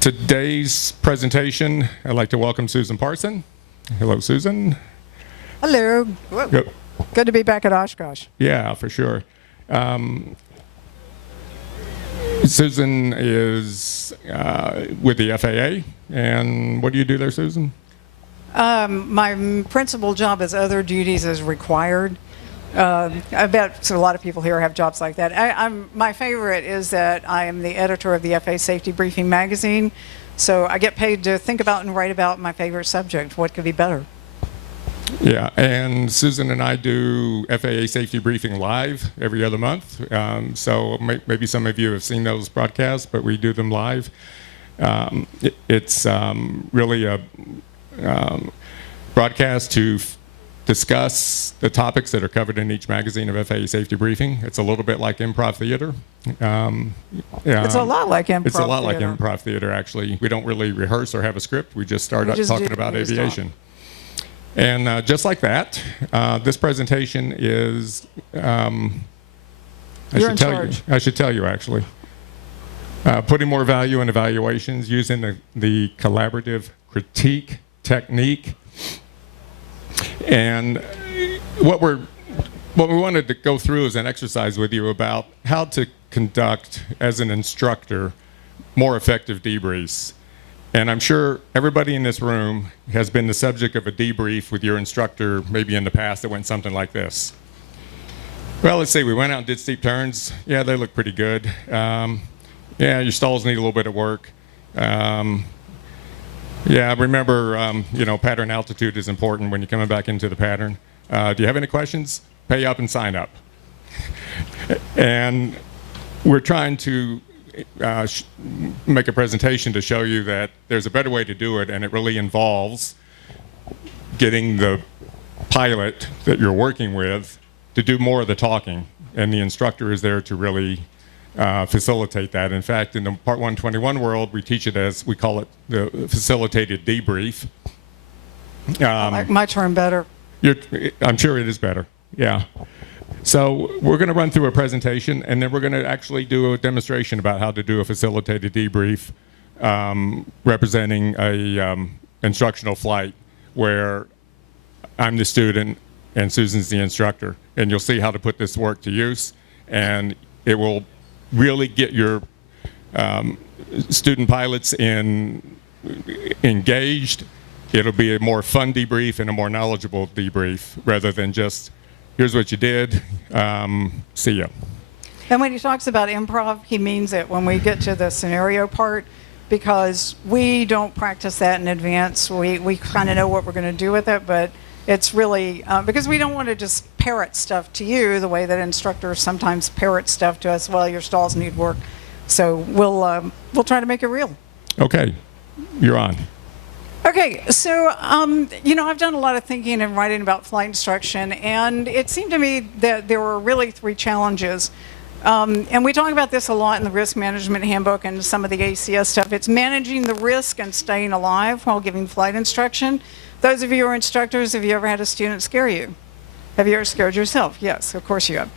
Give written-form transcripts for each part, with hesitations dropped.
Today's presentation, I'd like to welcome Susan Parson. Hello, Susan. Hello. Good to be back at Oshkosh. Yeah, for sure. Susan is with the FAA, and what do you do there, Susan? My principal job is other duties as required. I bet a lot of people here have jobs like that. My favorite is that I am the editor of the FAA Safety Briefing magazine, so I get paid to think about and write about my favorite subject. What could be better? Yeah, and Susan and I do FAA Safety Briefing live every other month. So maybe some of you have seen those broadcasts, but we do them live. It's really a broadcast to discuss the topics that are covered in each magazine of FAA Safety Briefing. It's a little bit like improv theater. It's a lot like improv theater. It's a lot like improv theater, actually. We don't really rehearse or have a script. We just start talking about aviation. And just like that, this presentation is, I should tell you actually, putting more value in evaluations using the collaborative critique technique. And what we wanted to go through is an exercise with you about how to conduct, as an instructor, more effective debriefs. And I'm sure everybody in this room has been the subject of a debrief with your instructor, maybe in the past, that went something like this. Well, let's say we went out and did steep turns. Yeah, they look pretty good. Yeah, your stalls need a little bit of work. Yeah, remember, pattern altitude is important when you're coming back into the pattern. Do you have any questions? Pay up and sign up. And we're trying to make a presentation to show you that there's a better way to do it, and it really involves getting the pilot that you're working with to do more of the talking, and the instructor is there to really facilitate that. In fact, in the Part 121 world, we teach it as, we call it the facilitated debrief. I like my term better. I'm sure it is better, yeah. So we're going to run through a presentation, and then we're going to actually do a demonstration about how to do a facilitated debrief representing a instructional flight where I'm the student and Susan's the instructor. And you'll see how to put this work to use, and it will really get your student pilots engaged. It'll be a more fun debrief and a more knowledgeable debrief rather than just, here's what you did, see ya. And when he talks about improv, he means it when we get to the scenario part, because we don't practice that in advance. We kind of know what we're going to do with it, but it's really, because we don't want to just parrot stuff to you the way that instructors sometimes parrot stuff to us. Well, your stalls need work. So we'll try to make it real. Okay, you're on. Okay, so, I've done a lot of thinking and writing about flight instruction, and it seemed to me that there were really three challenges. And we talk about this a lot in the risk management handbook and some of the ACS stuff. It's managing the risk and staying alive while giving flight instruction. Those of you who are instructors, have you ever had a student scare you? Have you ever scared yourself? Yes, of course you have.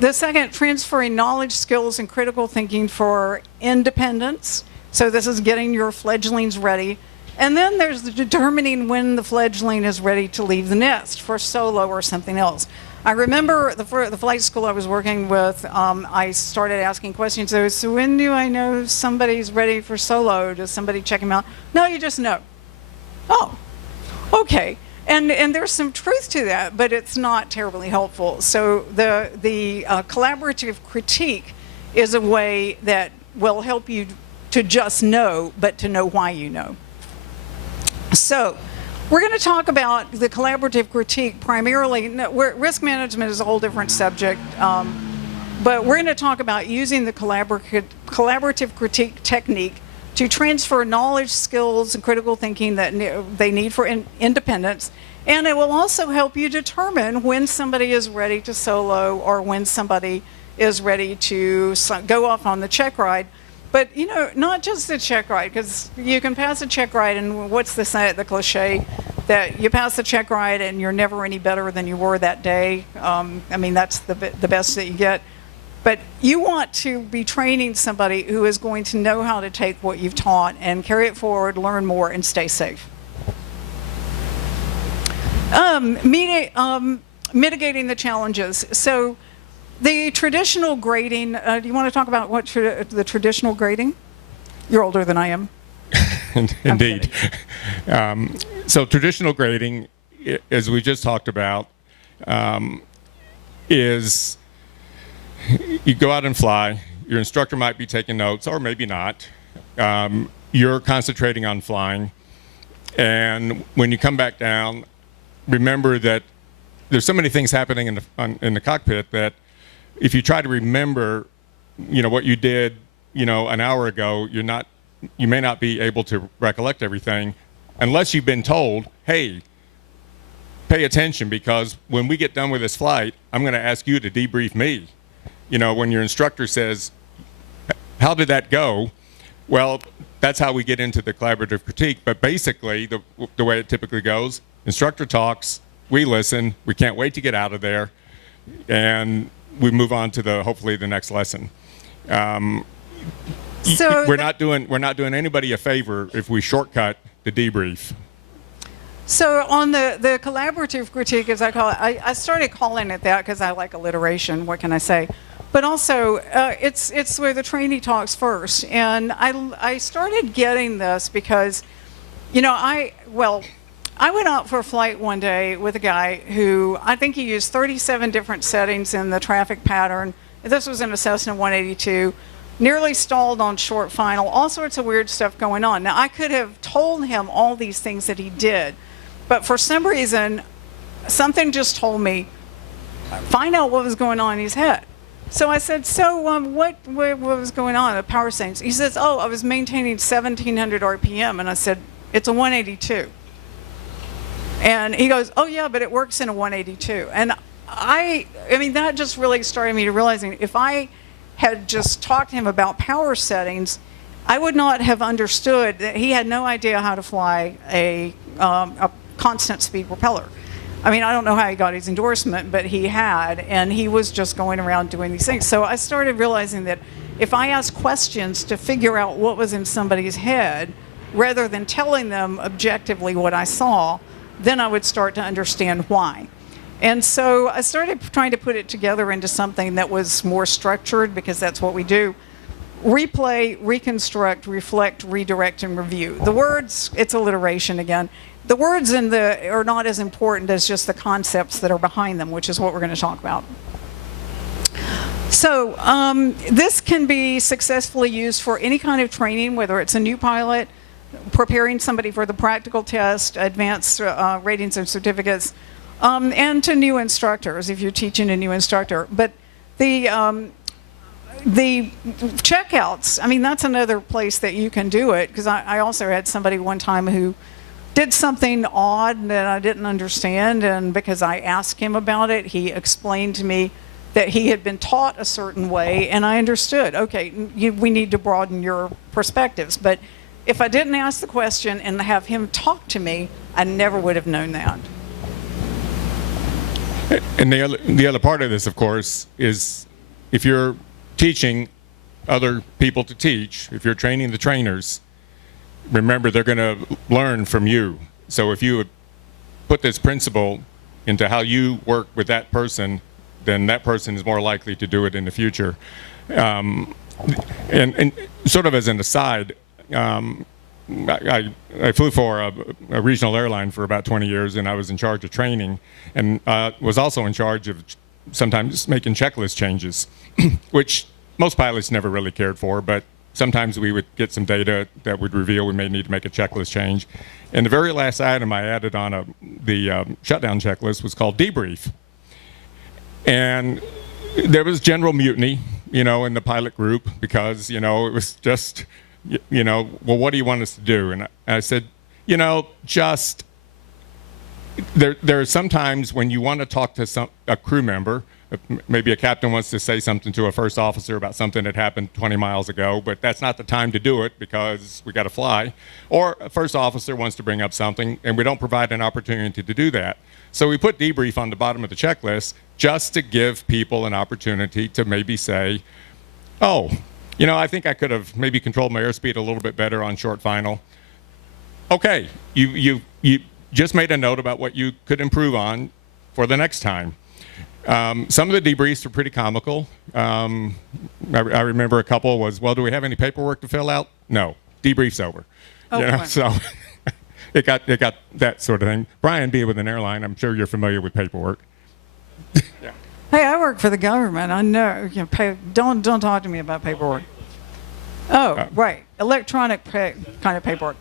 The second, transferring knowledge, skills, and critical thinking for independence. So this is getting your fledglings ready. And then there's the determining when the fledgling is ready to leave the nest for solo or something else. I remember the flight school I was working with, I started asking questions. So when do I know somebody's ready for solo? Does somebody check them out? No, you just know. Oh, okay. And there's some truth to that, but it's not terribly helpful. So the collaborative critique is a way that will help you to just know, but to know why you know. So we're going to talk about the collaborative critique primarily. Risk management is a whole different subject, but we're going to talk about using the collaborative critique technique to transfer knowledge, skills, and critical thinking that they need for independence. And it will also help you determine when somebody is ready to solo or when somebody is ready to go off on the check ride. But, not just the check ride, because you can pass a check ride, and what's the cliche? That you pass the check ride and you're never any better than you were that day. That's the best that you get. But you want to be training somebody who is going to know how to take what you've taught and carry it forward, learn more, and stay safe. Mitigating the challenges. So the traditional grading, do you want to talk about what the traditional grading? You're older than I am. Indeed. So traditional grading, as we just talked about, is you go out and fly. Your instructor might be taking notes, or maybe not. You're concentrating on flying. And when you come back down, remember that there's so many things happening in the cockpit that if you try to remember, what you did, an hour ago, you may not be able to recollect everything unless you've been told, hey, pay attention, because when we get done with this flight, I'm going to ask you to debrief me. When your instructor says, how did that go? Well, that's how we get into the collaborative critique. But basically, the way it typically goes, instructor talks, we listen, we can't wait to get out of there, and we move on to hopefully the next lesson. So we're not doing anybody a favor if we shortcut the debrief. So on the collaborative critique, as I call it, I started calling it that because I like alliteration. What can I say? But also, it's where the trainee talks first. And I started getting this because, I went out for a flight one day with a guy who I think he used 37 different settings in the traffic pattern. This was in a Cessna 182. Nearly stalled on short final, all sorts of weird stuff going on. Now, I could have told him all these things that he did, but for some reason, something just told me, find out what was going on in his head. So I said, what was going on, the power settings? He says, I was maintaining 1,700 RPM. And I said, it's a 182. And he goes, oh yeah, but it works in a 182. And I mean, that just really started me to realizing if I had just talked to him about power settings, I would not have understood that he had no idea how to fly a constant speed propeller. I mean, I don't know how he got his endorsement, but he had, and he was just going around doing these things. So I started realizing that if I asked questions to figure out what was in somebody's head, rather than telling them objectively what I saw, then I would start to understand why. And so I started trying to put it together into something that was more structured, because that's what we do. Replay, reconstruct, reflect, redirect, and review. The words, it's alliteration again. The words are not as important as just the concepts that are behind them, which is what we're going to talk about. So this can be successfully used for any kind of training, whether it's a new pilot, preparing somebody for the practical test, advanced ratings and certificates, and to new instructors if you're teaching a new instructor. But the checkouts, I mean, that's another place that you can do it, because I also had somebody one time who did something odd that I didn't understand, and because I asked him about it, he explained to me that he had been taught a certain way, and I understood, okay, we need to broaden your perspectives. But if I didn't ask the question and have him talk to me, I never would have known that. And the other part of this, of course, is if you're teaching other people to teach, if you're training the trainers, remember they're going to learn from you. So if you would put this principle into how you work with that person, then that person is more likely to do it in the future. And sort of as an aside, I flew for a regional airline for about 20 years, and I was in charge of training, and was also in charge of sometimes making checklist changes, which most pilots never really cared for, but sometimes we would get some data that would reveal we may need to make a checklist change. And the very last item I added on the shutdown checklist was called debrief. And there was general mutiny, in the pilot group, because, it was just, well, what do you want us to do? And I said, just, there are some times when you want to talk to a crew member Maybe a captain wants to say something to a first officer about something that happened 20 miles ago, but that's not the time to do it because we got to fly. Or a first officer wants to bring up something, and we don't provide an opportunity to do that. So we put debrief on the bottom of the checklist just to give people an opportunity to maybe say, oh, I think I could have maybe controlled my airspeed a little bit better on short final. Okay, you just made a note about what you could improve on for the next time. Some of the debriefs are pretty comical. I remember a couple was, well, do we have any paperwork to fill out? No, debrief's over. Oh, So it got that sort of thing. Brian, being with an airline, I'm sure you're familiar with paperwork. Yeah. Hey, I work for the government. I know. Don't talk to me about paperwork. Oh, right, electronic kind of paperwork.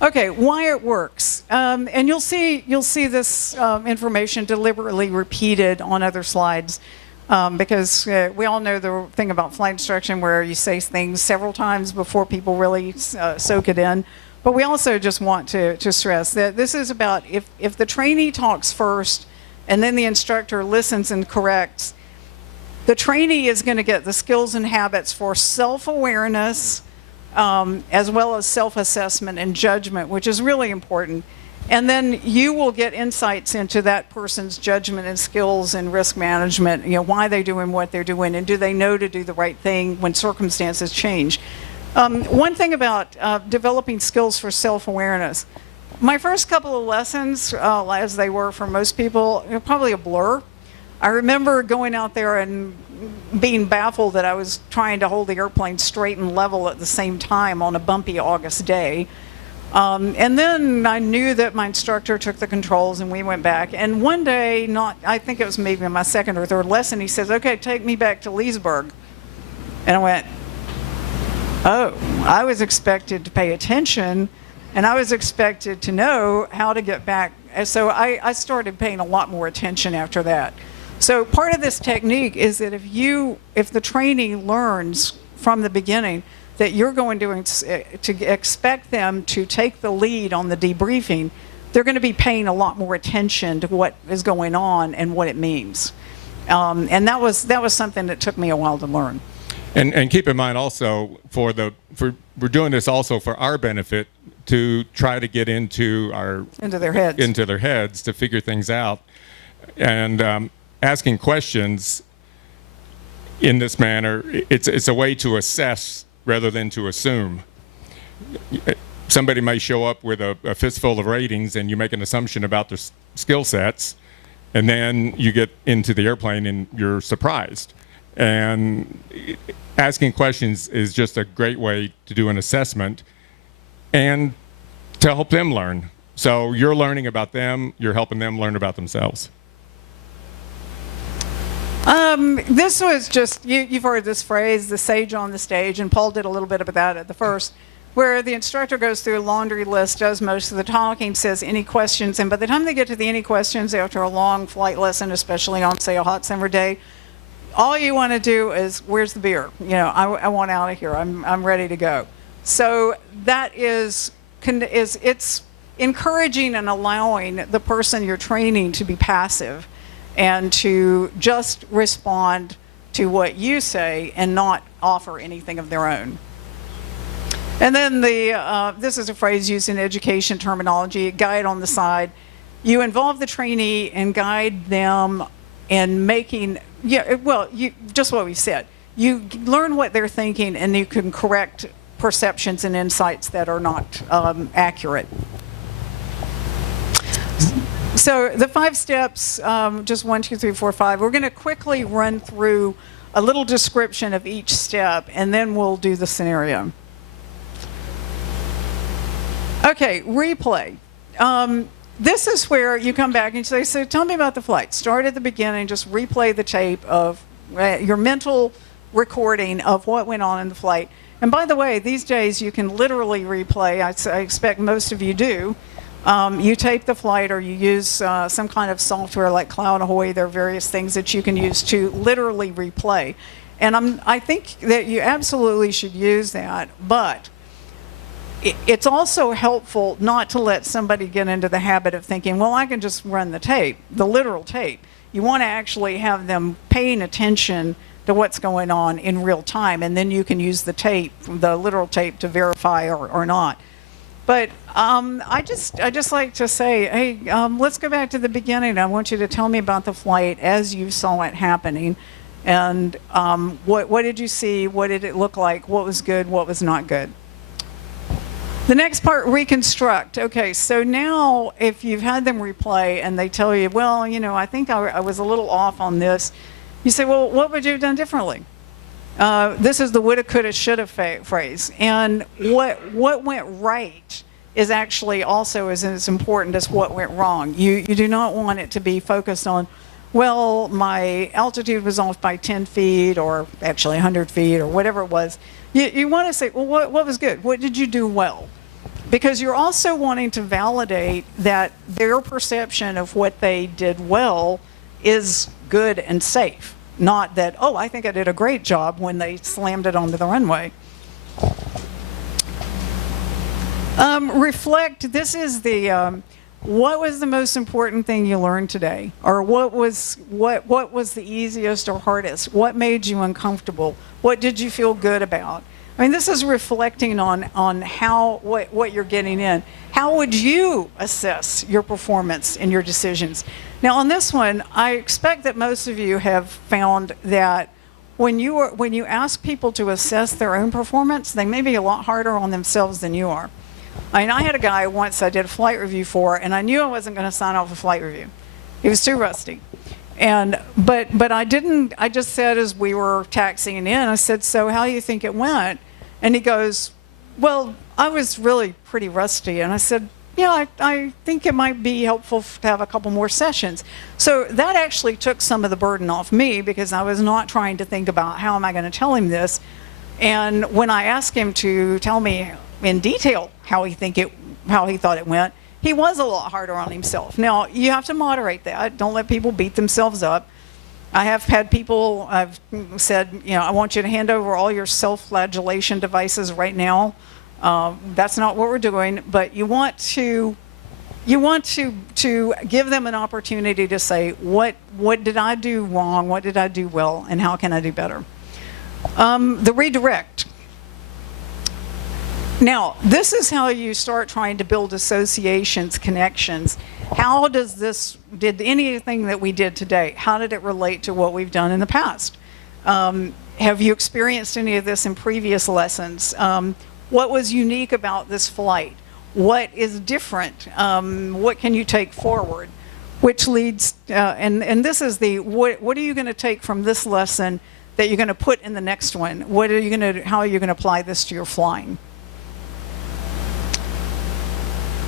Okay, why it works, and you'll see this information deliberately repeated on other slides, because we all know the thing about flight instruction where you say things several times before people really soak it in. But we also just want to stress that this is about if the trainee talks first and then the instructor listens and corrects, the trainee is going to get the skills and habits for self-awareness, as well as self-assessment and judgment, which is really important. And then you will get insights into that person's judgment and skills and risk management, why they're doing what they're doing, and do they know to do the right thing when circumstances change. One thing about developing skills for self-awareness, my first couple of lessons, as they were for most people, probably a blur. I remember going out there and being baffled that I was trying to hold the airplane straight and level at the same time on a bumpy August day. And then I knew that my instructor took the controls and we went back. And one day, I think it was maybe my second or third lesson, he says, okay, take me back to Leesburg. And I went, oh, I was expected to pay attention and I was expected to know how to get back. And so I started paying a lot more attention after that. So part of this technique is that if the trainee learns from the beginning that you're going to expect them to take the lead on the debriefing, they're going to be paying a lot more attention to what is going on and what it means. And that was something that took me a while to learn. And keep in mind also we're doing this also for our benefit to try to get into their heads to figure things out, and asking questions in this manner, it's a way to assess rather than to assume. Somebody may show up with a fistful of ratings and you make an assumption about their skill sets, and then you get into the airplane and you're surprised. And asking questions is just a great way to do an assessment and to help them learn. So you're learning about them, you're helping them learn about themselves. This was just, you've heard this phrase, the sage on the stage, and Paul did a little bit of that at the first, where the instructor goes through a laundry list, does most of the talking, says any questions, and by the time they get to the any questions after a long flight lesson, especially on, say, a hot summer day, all you want to do is, where's the beer? I want out of here. I'm ready to go. So that it's encouraging and allowing the person you're training to be passive and to just respond to what you say and not offer anything of their own. And then this is a phrase used in education terminology, guide on the side. You involve the trainee and guide them in making, just what we said. You learn what they're thinking and you can correct perceptions and insights that are not accurate. So the 5 steps, just 1, 2, 3, 4, 5, we're going to quickly run through a little description of each step, and then we'll do the scenario. Okay, replay. This is where you come back and say, so tell me about the flight. Start at the beginning, just replay the tape of your mental recording of what went on in the flight. And by the way, these days you can literally replay. I expect most of you do. You tape the flight or you use some kind of software like Cloud Ahoy. There are various things that you can use to literally replay. And I think that you absolutely should use that, but it's also helpful not to let somebody get into the habit of thinking, well, I can just run the tape, the literal tape. You want to actually have them paying attention to what's going on in real time, and then you can use the tape, the literal tape, to verify or not. But I just like to say, hey, let's go back to the beginning. I want you to tell me about the flight as you saw it happening, and what did you see? What did it look like? What was good? What was not good? The next part, reconstruct. Okay, so now if you've had them replay and they tell you, well, you know, I think I was a little off on this, you say, well, what would you have done differently? This is the woulda, coulda, shoulda phrase. And what went right is actually also as important as what went wrong. You do not want it to be focused on, well, my altitude was off by 10 feet or actually 100 feet or whatever it was. You want to say, well, what was good? What did you do well? Because you're also wanting to validate that their perception of what they did well is good and safe. Not that, oh, I think I did a great job when they slammed it onto the runway. Reflect, this is the, what was the most important thing you learned today? Or what was the easiest or hardest? What made you uncomfortable? What did you feel good about? I mean, this is reflecting on what you're getting in. How would you assess your performance and your decisions? Now, on this one, I expect that most of you have found that when you ask people to assess their own performance, they may be a lot harder on themselves than you are. I mean, I had a guy once I did a flight review for, and I knew I wasn't going to sign off a flight review. He was too rusty. But I didn't, I just said as we were taxiing in, I said, so how do you think it went? And he goes, well, I was really pretty rusty. And I said, yeah, I think it might be helpful to have a couple more sessions. So that actually took some of the burden off me because I was not trying to think about how am I going to tell him this. And when I asked him to tell me in detail how he thought it went, he was a lot harder on himself. Now, you have to moderate that. Don't let people beat themselves up. I have had people, I've said, you know, I want you to hand over all your self-flagellation devices right now. That's not what we're doing, but you want to give them an opportunity to say, what did I do wrong? What did I do well? And how can I do better? The redirect. Now, this is how you start trying to build associations, connections. How did anything that we did today, how did it relate to what we've done in the past? Have you experienced any of this in previous lessons? What was unique about this flight? What is different? What can you take forward? Which leads, and this is the, what are you going to take from this lesson that you're going to put in the next one? How are you going to apply this to your flying?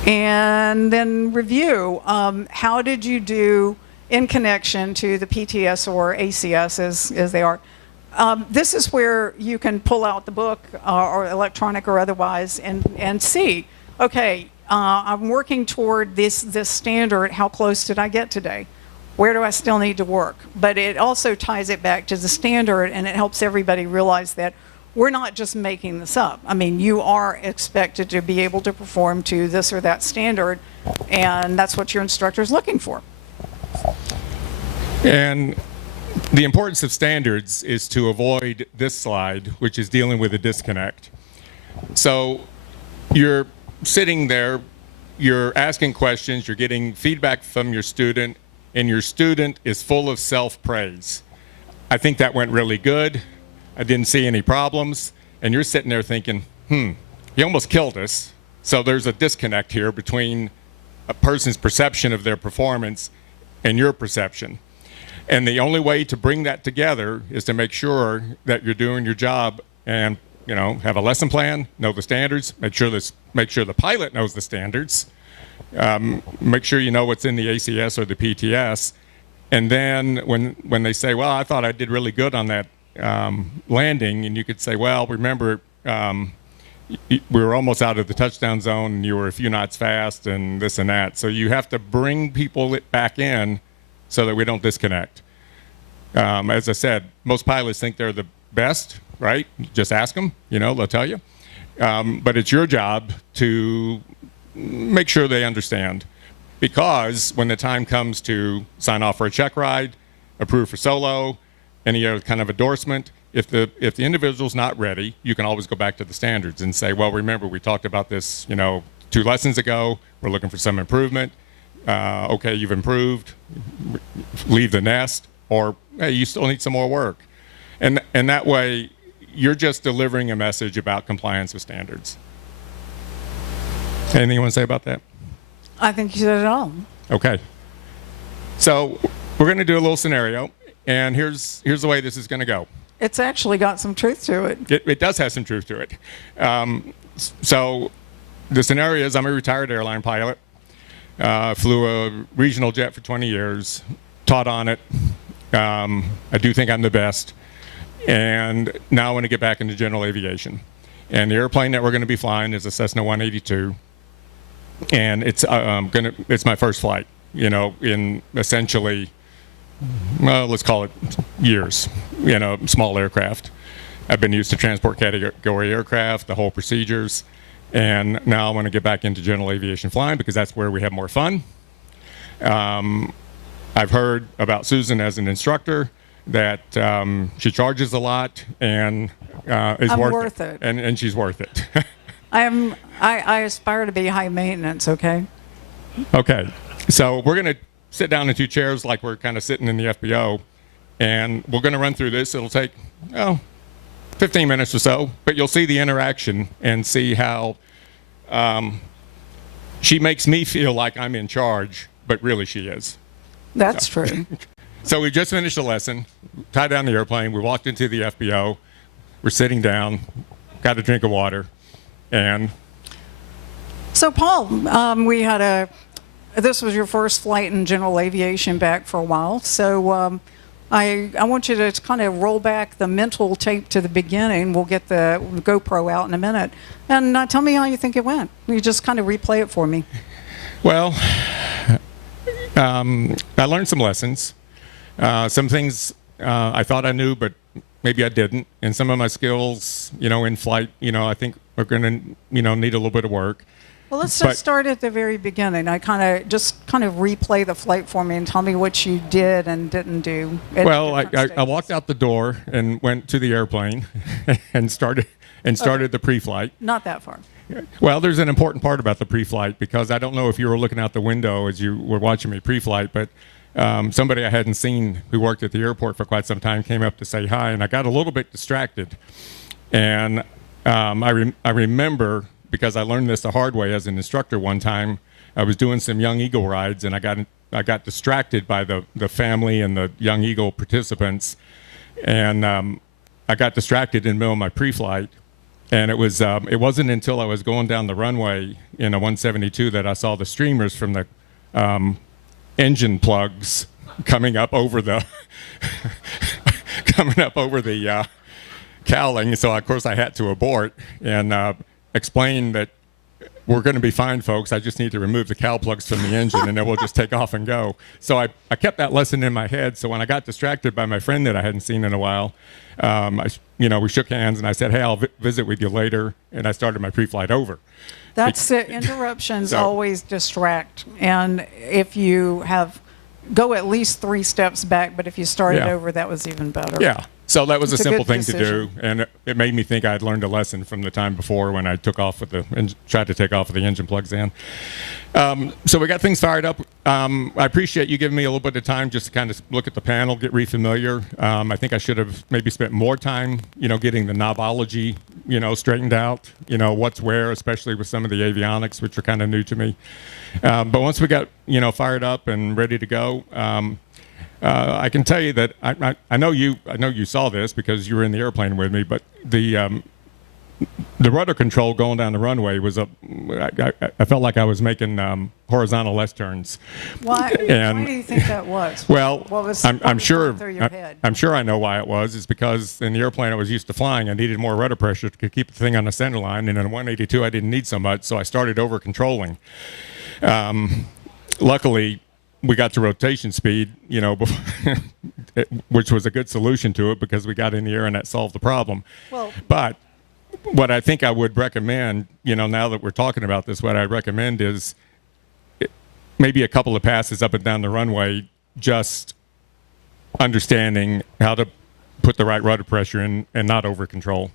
And then review, how did you do in connection to the PTS or ACS as they are? This is where you can pull out the book or electronic or otherwise and see, okay, I'm working toward this standard. How close did I get today? Where do I still need to work? But it also ties it back to the standard, and it helps everybody realize that we're not just making this up. I mean, you are expected to be able to perform to this or that standard, and that's what your instructor is looking for. And the importance of standards is to avoid this slide, which is dealing with a disconnect. So you're sitting there, you're asking questions, you're getting feedback from your student, and your student is full of self-praise. I think that went really good. I didn't see any problems. And you're sitting there thinking, he almost killed us. So there's a disconnect here between a person's perception of their performance and your perception. And the only way to bring that together is to make sure that you're doing your job and, you know, have a lesson plan, know the standards, make sure the pilot knows the standards, make sure you know what's in the ACS or the PTS. And then when they say, well, I thought I did really good on that landing, and you could say, well, remember, we were almost out of the touchdown zone and you were a few knots fast and this and that. So you have to bring people back in so that we don't disconnect. As I said, most pilots think they're the best, right? Just ask them, you know, they'll tell you. But it's your job to make sure they understand. Because when the time comes to sign off for a check ride, approved for solo, any other kind of endorsement. If the individual's not ready, you can always go back to the standards and say, well, remember, we talked about this, 2 lessons ago. We're looking for some improvement. Okay, you've improved. Leave the nest, or hey, you still need some more work. And that way, you're just delivering a message about compliance with standards. Anything you want to say about that? I think you said it all. Okay. So we're going to do a little scenario, and here's the way this is going to go. It's actually got some truth to it. It does have some truth to it. So the scenario is I'm a retired airline pilot, flew a regional jet for 20 years, taught on it. I do think I'm the best. And now I want to get back into general aviation. And the airplane that we're going to be flying is a Cessna 182. And it's my first flight, in essentially, well, let's call it years, small aircraft. I've been used to transport category aircraft, the whole procedures, and now I want to get back into general aviation flying because that's where we have more fun. I've heard about Susan as an instructor, that she charges a lot and is worth it. And she's worth it. I aspire to be high maintenance, okay? Okay, so we're going to sit down in 2 chairs like we're kind of sitting in the FBO, and we're going to run through this. It'll take 15 minutes or so, but you'll see the interaction and see how she makes me feel like I'm in charge, but really she is. That's true. So we just finished a lesson, tied down the airplane, we walked into the FBO, we're sitting down, got a drink of water, and... So Paul, this was your first flight in general aviation back for a while, so I want you to kind of roll back the mental tape to the beginning. We'll get the GoPro out in a minute, and tell me how you think it went. You just kind of replay it for me. Well, I learned some lessons. Some things I thought I knew, but maybe I didn't. And some of my skills, in flight, I think are going to, need a little bit of work. Well, let's just start at the very beginning. I kind of replay the flight for me and tell me what you did and didn't do. Well, I walked out the door and went to the airplane and started the pre-flight. Not that far. Well, there's an important part about the pre-flight because I don't know if you were looking out the window as you were watching me pre-flight, but somebody I hadn't seen who worked at the airport for quite some time came up to say hi, and I got a little bit distracted. And I remember, because I learned this the hard way as an instructor one time, I was doing some Young Eagle rides, and I got distracted by the family and the Young Eagle participants, and I got distracted in the middle of my pre-flight. And it wasn't until I was going down the runway in a 172 that I saw the streamers from the engine plugs coming up over the cowling. So of course I had to abort and explain that we're going to be fine, folks. I just need to remove the cowl plugs from the engine, and then we'll just take off and go. So I kept that lesson in my head. So when I got distracted by my friend that I hadn't seen in a while, we shook hands, and I said, hey, I'll visit with you later, and I started my pre-flight over. That's it. Interruptions always distract. And if you go at least 3 steps back, but if you started over, that was even better. Yeah. So that was a simple thing to do, and it made me think I had learned a lesson from the time before when I tried to take off with the engine plugs in. So we got things fired up. I appreciate you giving me a little bit of time just to kind of look at the panel, get refamiliar. I think I should have maybe spent more time, getting the knobology, straightened out, what's where, especially with some of the avionics, which are kind of new to me. But once we got, fired up and ready to go, I can tell you that I know you saw this because you were in the airplane with me, but the rudder control going down the runway was I felt like I was making horizontal left turns. Why do you think that was? Well, I'm sure through your head? I'm sure I know why it was. It's because in the airplane I was used to flying, I needed more rudder pressure to keep the thing on the center line, and in a 182 I didn't need so much, so I started over controlling. Luckily, we got to rotation speed, which was a good solution to it because we got in the air and that solved the problem. But what I think I would recommend, now that we're talking about this, what I'd recommend is maybe a couple of passes up and down the runway, just understanding how to put the right rudder pressure in and not over control.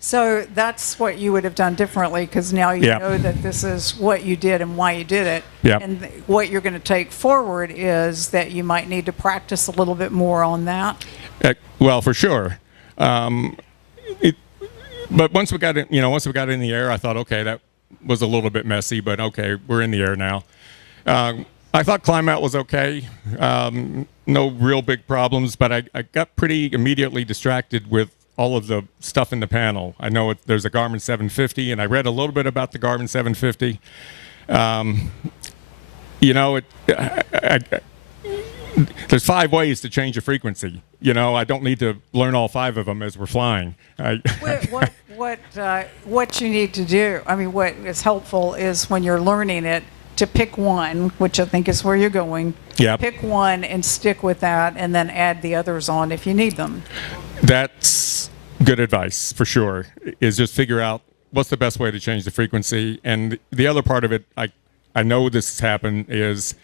So that's what you would have done differently, because now you Yep. know that this is what you did and why you did it. Yep. And what you're going to take forward is that you might need to practice a little bit more on that. Well, for sure. But once we got it, once we got in the air, I thought, okay, that was a little bit messy, but okay, we're in the air now. I thought climb out was okay. No real big problems, but I got pretty immediately distracted with all of the stuff in the panel. I know there's a Garmin 750, and I read a little bit about the Garmin 750. There's 5 ways to change a frequency. I don't need to learn all 5 of them as we're flying. What you need to do, I mean, what is helpful is when you're learning it, to pick one, which I think is where you're going. Yep. Pick one and stick with that, and then add the others on if you need them. That's good advice, for sure, is just figure out what's the best way to change the frequency. And the other part of it, I know this has happened, is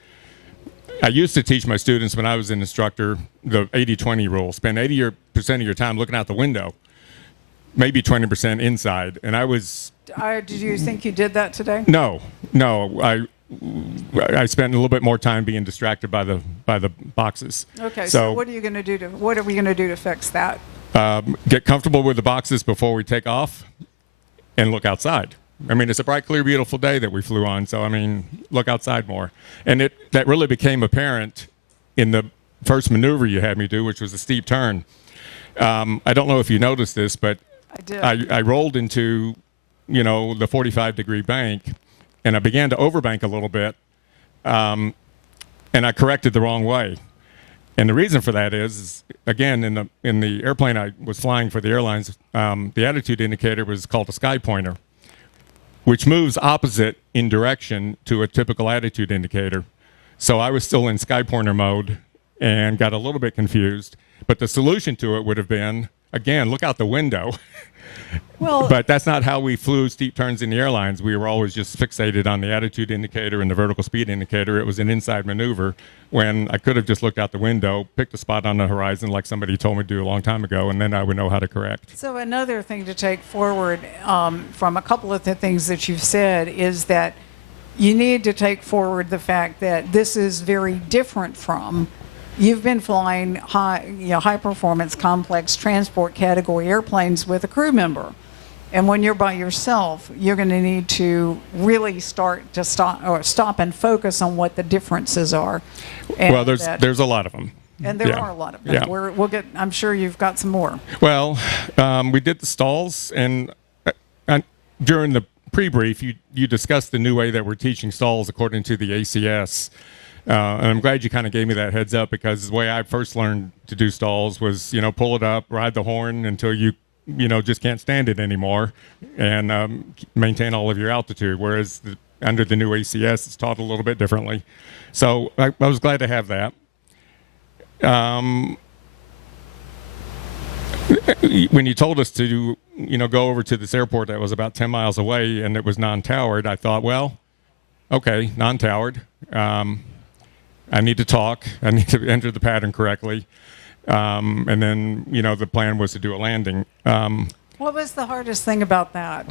I used to teach my students when I was an instructor the 80-20 rule. Spend 80% of your time looking out the window, maybe 20% inside. And I was... Did you think you did that today? No. I spent a little bit more time being distracted by the boxes. Okay, so what are we going to do to fix that? Get comfortable with the boxes before we take off and look outside. I mean, it's a bright, clear, beautiful day that we flew on, so I mean, look outside more. And that really became apparent in the first maneuver you had me do, which was a steep turn. I don't know if you noticed this, but I did. I rolled into, the 45-degree bank, and I began to overbank a little bit, and I corrected the wrong way. And the reason for that is again, in the airplane I was flying for the airlines, the attitude indicator was called a sky pointer, which moves opposite in direction to a typical attitude indicator. So I was still in sky pointer mode and got a little bit confused. But the solution to it would have been, again, look out the window. Well, but that's not how we flew steep turns in the airlines. We were always just fixated on the attitude indicator and the vertical speed indicator. It was an inside maneuver when I could have just looked out the window, picked a spot on the horizon like somebody told me to do a long time ago, and then I would know how to correct. So another thing to take forward from a couple of the things that you've said is that you need to take forward the fact that this is very different from, you've been flying high performance, complex transport category airplanes with a crew member. And when you're by yourself, you're going to need to really stop and focus on what the differences are. And well, there's a lot of them. And there are a lot of them. Yeah. I'm sure you've got some more. Well, we did the stalls, and during the pre-brief, you discussed the new way that we're teaching stalls according to the ACS. And I'm glad you kind of gave me that heads up, because the way I first learned to do stalls was, pull it up, ride the horn until you just can't stand it anymore, and maintain all of your altitude. Whereas under the new ACS, it's taught a little bit differently. So I was glad to have that. When you told us to, go over to this airport that was about 10 miles away and it was non-towered, I thought, well, okay, non-towered. I need to talk. I need to enter the pattern correctly. And then, the plan was to do a landing. What was the hardest thing about that?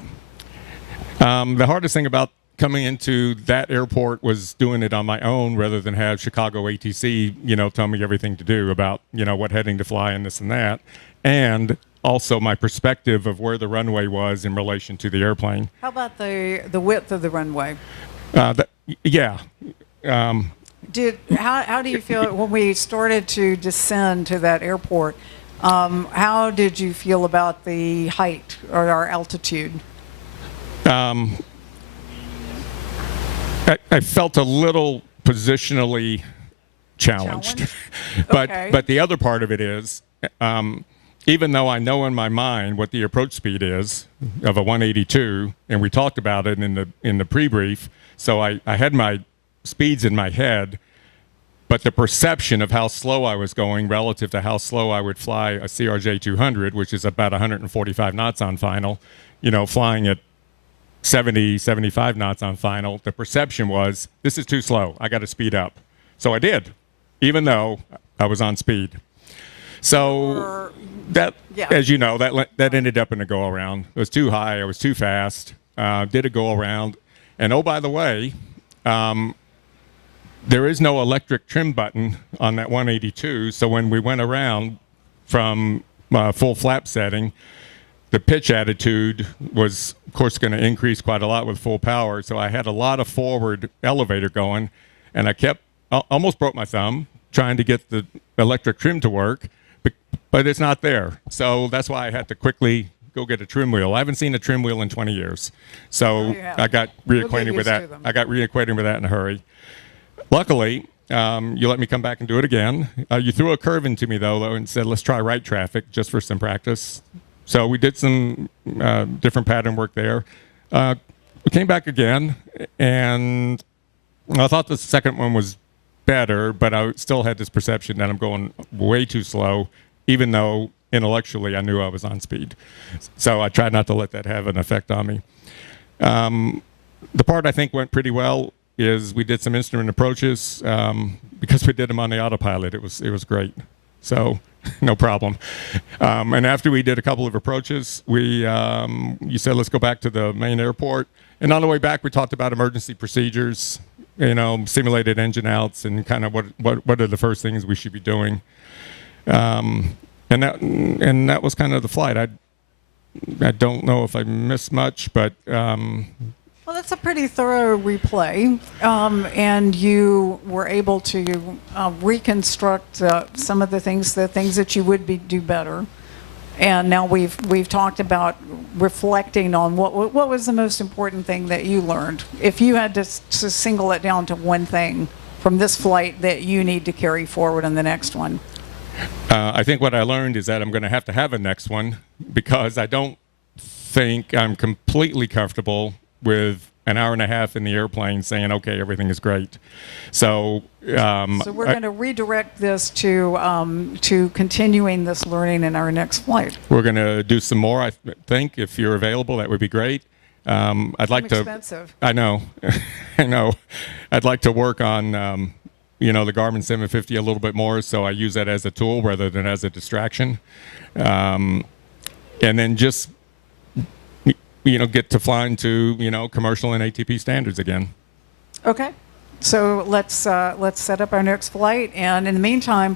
The hardest thing about coming into that airport was doing it on my own rather than have Chicago ATC, tell me everything to do about, what heading to fly and this and that. And also my perspective of where the runway was in relation to the airplane. How about the width of the runway? Yeah. How do you feel when we started to descend to that airport? How did you feel about the height or our altitude? I felt a little positionally challenged. Okay. But the other part of it is, even though I know in my mind what the approach speed is of a 182, and we talked about it in the pre-brief, so I had my speeds in my head, but the perception of how slow I was going relative to how slow I would fly a CRJ 200, which is about 145 knots on final, flying at 70, 75 knots on final, the perception was, this is too slow. I got to speed up. So I did, even though I was on speed. So that, Yeah. as you know, that ended up in a go around. It was too high. I was too fast. Did a go around, and oh, by the way, there is no electric trim button on that 182. So when we went around from full flap setting, the pitch attitude was, of course, going to increase quite a lot with full power. So I had a lot of forward elevator going, and I almost broke my thumb trying to get the electric trim to work, but it's not there. So that's why I had to quickly go get a trim wheel. I haven't seen a trim wheel in 20 years. So I got reacquainted with that. I got reacquainted with that in a hurry. Luckily, you let me come back and do it again. You threw a curve into me, though, and said, let's try right traffic just for some practice. So we did some different pattern work there. We came back again, and I thought the second one was better, but I still had this perception that I'm going way too slow, even though intellectually I knew I was on speed. So I tried not to let that have an effect on me. The part I think went pretty well is we did some instrument approaches. Because we did them on the autopilot, it was great. So no problem. And after we did a couple of approaches, you said, let's go back to the main airport. And on the way back, we talked about emergency procedures, simulated engine outs, and kind of what are the first things we should be doing. And that was kind of the flight. I don't know if I missed much, but Well, that's a pretty thorough replay, and you were able to reconstruct some of the things that you would do better. And now we've talked about reflecting on what was the most important thing that you learned. If you had to single it down to one thing from this flight that you need to carry forward in the next one. I think what I learned is that I'm going to have a next one, because I don't think I'm completely comfortable with an hour and a half in the airplane saying, okay, everything is great. So we're going to redirect this to continuing this learning in our next flight. We're going to do some more, I think. If you're available, that would be great. I'd like to. Expensive. I know. I know. I'd like to work on the Garmin 750 a little bit more, so I use that as a tool rather than as a distraction. And then just get to flying to commercial and ATP standards again. Okay, so let's set up our next flight, and in the meantime,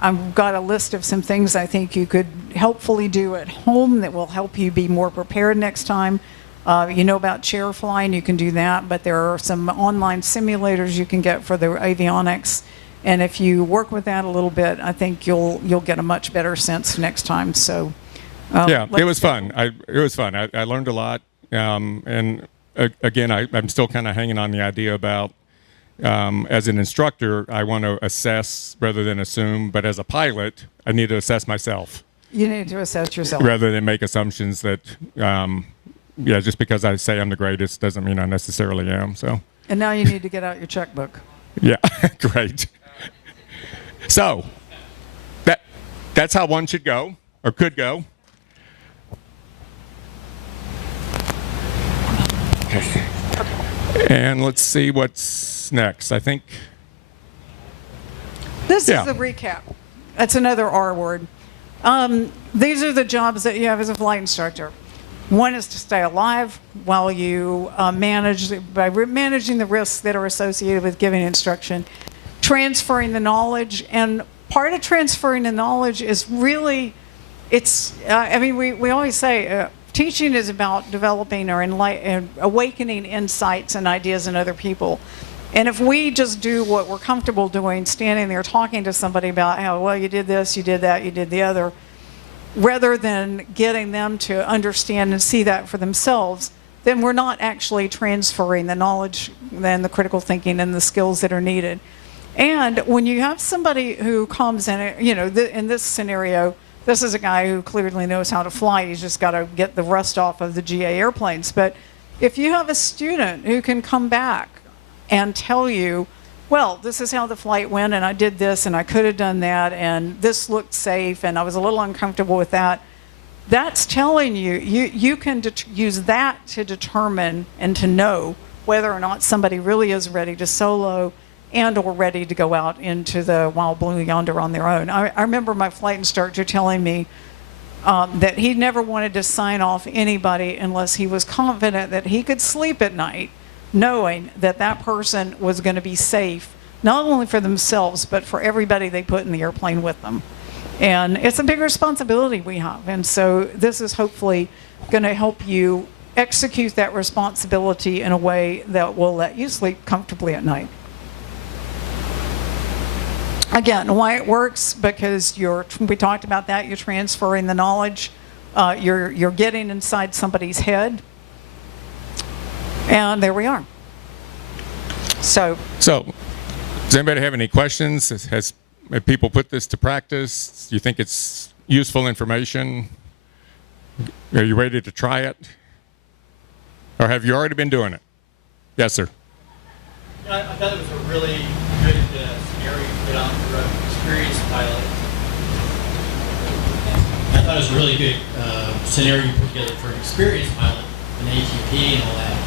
I've got a list of some things I think you could helpfully do at home that will help you be more prepared next time. About chair flying, you can do that, but there are some online simulators you can get for the avionics, and if you work with that a little bit, I think you'll get a much better sense next time. So. Yeah, it was fun. It was fun. I learned a lot. And again, I'm still kind of hanging on the idea about, as an instructor, I want to assess rather than assume. But as a pilot, I need to assess myself. You need to assess yourself. Rather than make assumptions that, just because I say I'm the greatest doesn't mean I necessarily am. So. And now you need to get out your checkbook. Yeah, great. So, that's how one should go, or could go. And let's see what's next. I think this is the recap. That's another R word. These are the jobs that you have as a flight instructor. One is to stay alive while you managing the risks that are associated with giving instruction, transferring the knowledge, and part of transferring the knowledge is really, we always say. Teaching is about developing or awakening insights and ideas in other people. And if we just do what we're comfortable doing, standing there talking to somebody about how, well, you did this, you did that, you did the other, rather than getting them to understand and see that for themselves, then we're not actually transferring the knowledge and the critical thinking and the skills that are needed. And when you have somebody who comes in, in this scenario, this is a guy who clearly knows how to fly. He's just got to get the rust off of the GA airplanes. But if you have a student who can come back and tell you, well, this is how the flight went, and I did this, and I could have done that, and this looked safe, and I was a little uncomfortable with that, that's telling you can use that to determine and to know whether or not somebody really is ready to solo and or ready to go out into the wild blue yonder on their own. I remember my flight instructor telling me that he never wanted to sign off anybody unless he was confident that he could sleep at night knowing that that person was going to be safe, not only for themselves, but for everybody they put in the airplane with them. And it's a big responsibility we have. And so this is hopefully going to help you execute that responsibility in a way that will let you sleep comfortably at night. Again, why it works, because we talked about that, you're transferring the knowledge, you're getting inside somebody's head, and there we are. So does anybody have any questions? Have people put this to practice? Do you think it's useful information? Are you ready to try it? Or have you already been doing it? Yes, sir. I thought it was a really good scenario you put on for an experienced pilot. I thought it was a really good scenario you put together for an experienced pilot, an ATP and all that.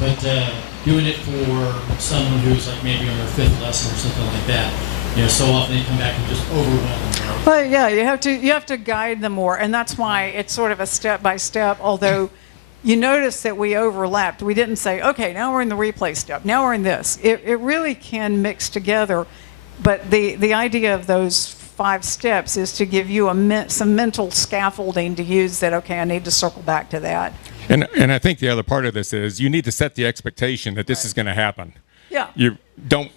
But doing it for someone who's like maybe on their 5th lesson or something like that, so often they come back and just overwhelm them. Well, yeah, you have to guide them more, and that's why it's sort of a step by step. Although you notice that we overlapped. We didn't say, okay, now we're in the replay step. Now we're in this. It really can mix together, but the idea of those 5 steps is to give you some mental scaffolding to use. That okay, I need to circle back to that. And I think the other part of this is you need to set the expectation that this is going to happen. Yeah. You don't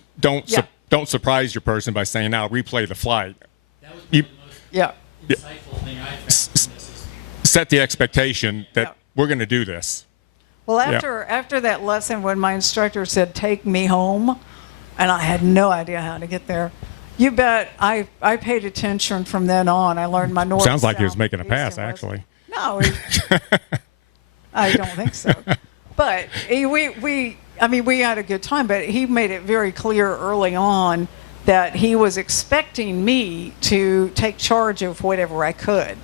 surprise your person by saying, "Now replay the flight." That was the most insightful thing I found from this. Set the expectation that we're going to do this. Well, after that lesson, when my instructor said, "Take me home," and I had no idea how to get there, you bet I paid attention from then on. I learned my north. Sounds like he was south, making a east, pass, and west. actually. No, I don't think so. But we had a good time. But he made it very clear early on that he was expecting me to take charge of whatever I could.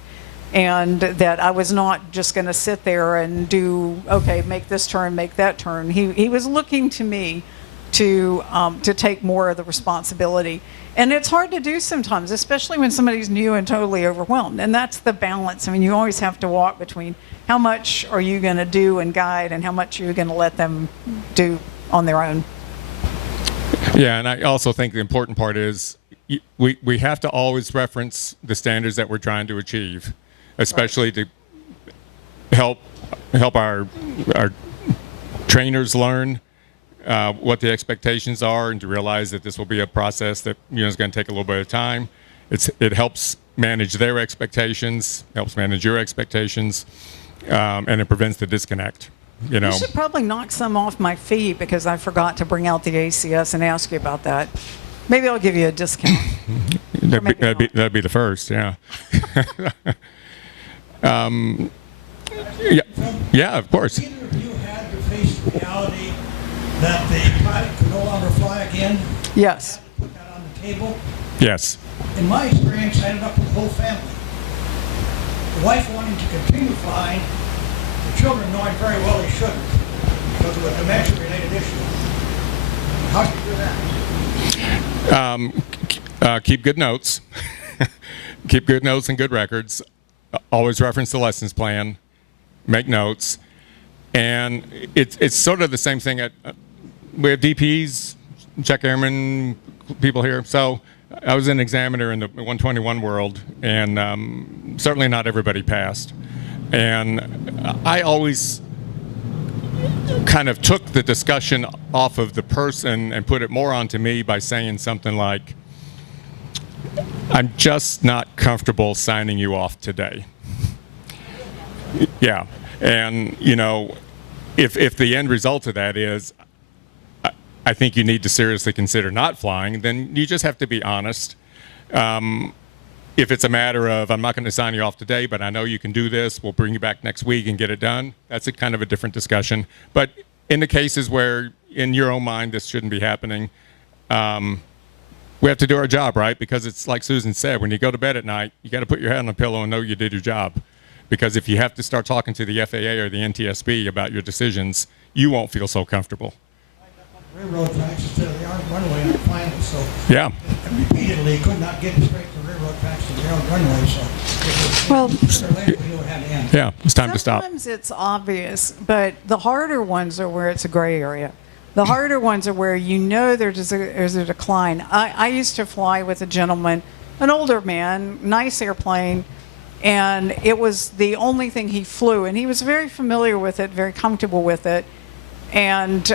And that I was not just going to sit there and do, okay, make this turn, make that turn. He was looking to me to take more of the responsibility. And it's hard to do sometimes, especially when somebody's new and totally overwhelmed. And that's the balance. I mean, you always have to walk between how much are you going to do and guide and how much are you going to let them do on their own. Yeah, and I also think the important part is we have to always reference the standards that we're trying to achieve, especially to help our trainers learn what the expectations are, and to realize that this will be a process that is going to take a little bit of time. It helps manage their expectations, helps manage your expectations, and it prevents the disconnect. You should probably knock some off my fee because I forgot to bring out the ACS and ask you about that. Maybe I'll give you a discount. That'd be the first, yeah. Yeah, of course. Either of you had to face the reality that the pilot could no longer fly again? Yes. You had to put that on the table? Yes. In my experience, I ended up with the whole family. The wife wanting to continue flying, the children knowing very well they shouldn't because of a dementia-related issue. How do you do that? Keep good notes. Keep good notes and good records. Always reference the lessons plan. Make notes. And it's sort of the same thing. We have DPs, check airmen, people here. So I was an examiner in the 121 world, and certainly not everybody passed. And I always kind of took the discussion off of the person and put it more onto me by saying something like, I'm just not comfortable signing you off today. Yeah. And, if the end result of that is, I think you need to seriously consider not flying, then you just have to be honest. If it's a matter of, I'm not going to sign you off today, but I know you can do this, we'll bring you back next week and get it done, that's a kind of a different discussion. But in the cases where, in your own mind, this shouldn't be happening, we have to do our job, right? Because it's like Susan said, when you go to bed at night, you got to put your head on a pillow and know you did your job. Because if you have to start talking to the FAA or the NTSB about your decisions, you won't feel so comfortable. railroad tracks instead of the runway on finally, so. Yeah. And repeatedly could not get straight from railroad tracks to the railroad runway, so. Well, Sooner or later, we knew it had to end. Yeah, it's time to stop. sometimes it's obvious, but the harder ones are where it's a gray area. The harder ones are where you know there's a decline. I used to fly with a gentleman, an older man, nice airplane, and it was the only thing he flew, and he was very familiar with it, very comfortable with it. And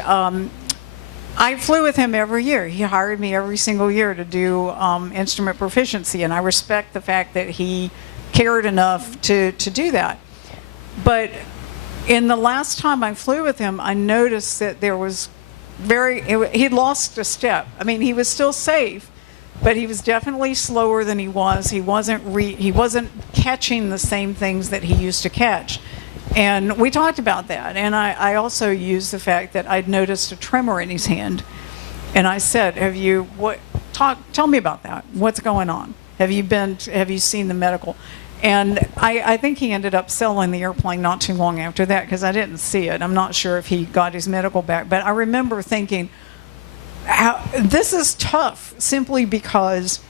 I flew with him every year. He hired me every single year to do instrument proficiency, and I respect the fact that he cared enough to do that. But in the last time I flew with him, I noticed that there was he'd lost a step. I mean, he was still safe, but he was definitely slower than he was. He wasn't catching the same things that he used to catch. And we talked about that. And I also used the fact that I'd noticed a tremor in his hand. And I said, tell me about that. What's going on? Have you seen the medical? And I think he ended up selling the airplane not too long after that because I didn't see it. I'm not sure if he got his medical back. But I remember thinking, this is tough simply because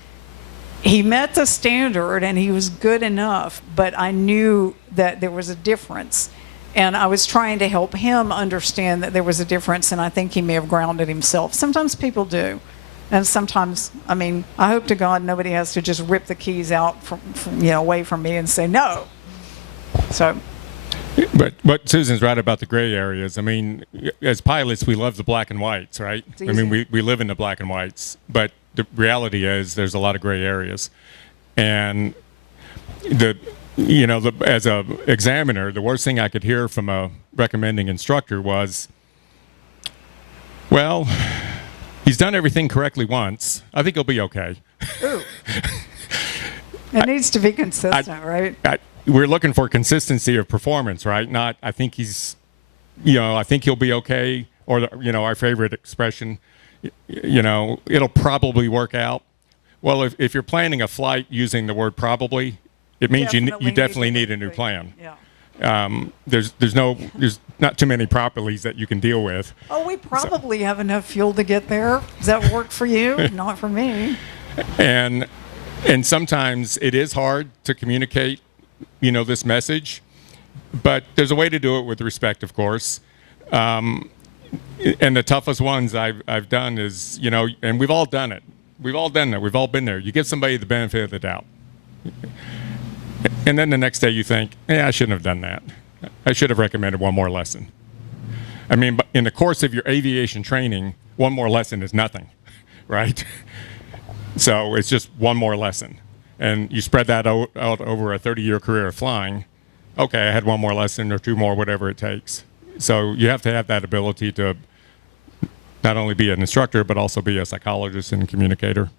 he met the standard and he was good enough, but I knew that there was a difference. And I was trying to help him understand that there was a difference, and I think he may have grounded himself. Sometimes people do. And sometimes, I mean, I hope to God nobody has to just rip the keys out away from me and say no. So. But Susan's right about the gray areas. I mean, as pilots, we love the black and whites, right? I mean, we live in the black and whites. But the reality is there's a lot of gray areas. And as a examiner, the worst thing I could hear from a recommending instructor was, well, he's done everything correctly once. I think he'll be okay. Ooh. It needs to be consistent, right? We're looking for consistency of performance, right? Not, I think I think he'll be okay. Or, our favorite expression, it'll probably work out. Well, if you're planning a flight using the word probably, it means you definitely need a new plan. Yeah. There's not too many probablys that you can deal with. Oh, we probably have enough fuel to get there. Does that work for you? Not for me. And sometimes it is hard to communicate, this message, but there's a way to do it with respect, of course. And the toughest ones I've done is, and we've all done it. We've all done that. We've all been there. You give somebody the benefit of the doubt. And then the next day you think, I shouldn't have done that. I should have recommended one more lesson. I mean, in the course of your aviation training, one more lesson is nothing, right? So it's just one more lesson. And you spread that out over a 30-year career of flying. Okay, I had one more lesson or two more, whatever it takes. So you have to have that ability to not only be an instructor, but also be a psychologist and communicator.